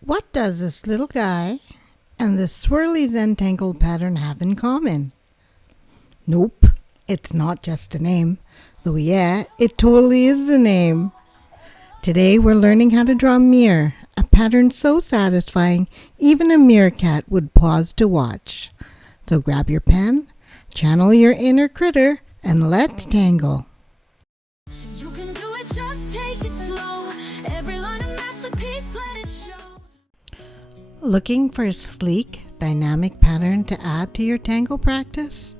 What does this little guy and this swirly Zentangle pattern have in common? Nope, it's not just a name. Though yeah, it totally is a name. Today we're learning how to draw Meer, a pattern so satisfying even a meerkat would pause to watch. So grab your pen, channel your inner critter, and let's tangle. You can do it, just take it slow. Every line a masterpiece, let it show. Looking for a sleek, dynamic pattern to add to your tangle practice?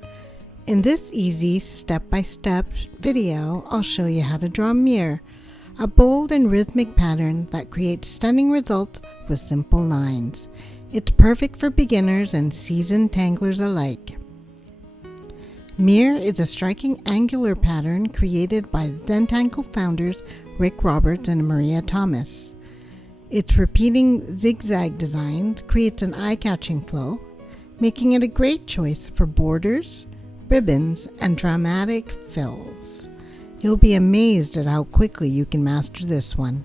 In this easy step-by-step video, I'll show you how to draw Meer, a bold and rhythmic pattern that creates stunning results with simple lines. It's perfect for beginners and seasoned tanglers alike. Meer is a striking angular pattern created by Zentangle founders Rick Roberts and Maria Thomas. Its repeating zigzag designs creates an eye-catching flow, making it a great choice for borders, ribbons, and dramatic fills. You'll be amazed at how quickly you can master this one.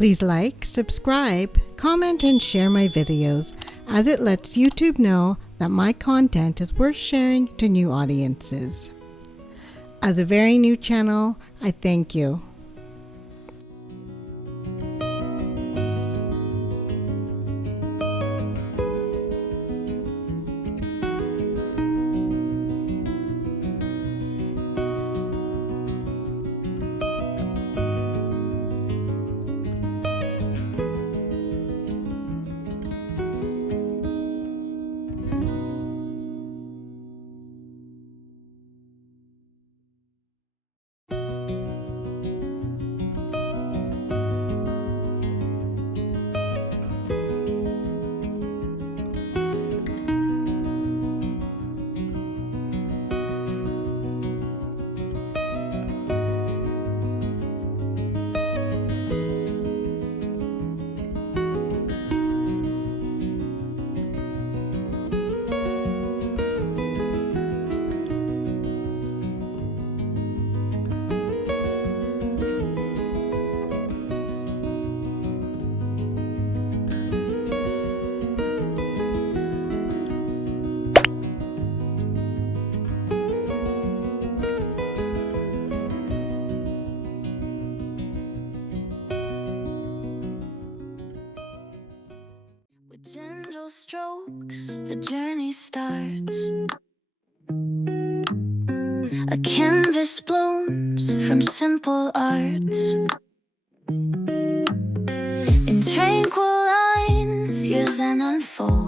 Please like, subscribe, comment, and share my videos, as it lets YouTube know that my content is worth sharing to new audiences. As a very new channel, I thank you. With gentle strokes, the journey starts. A canvas blooms from simple arts. In tranquil lines, your zen unfolds.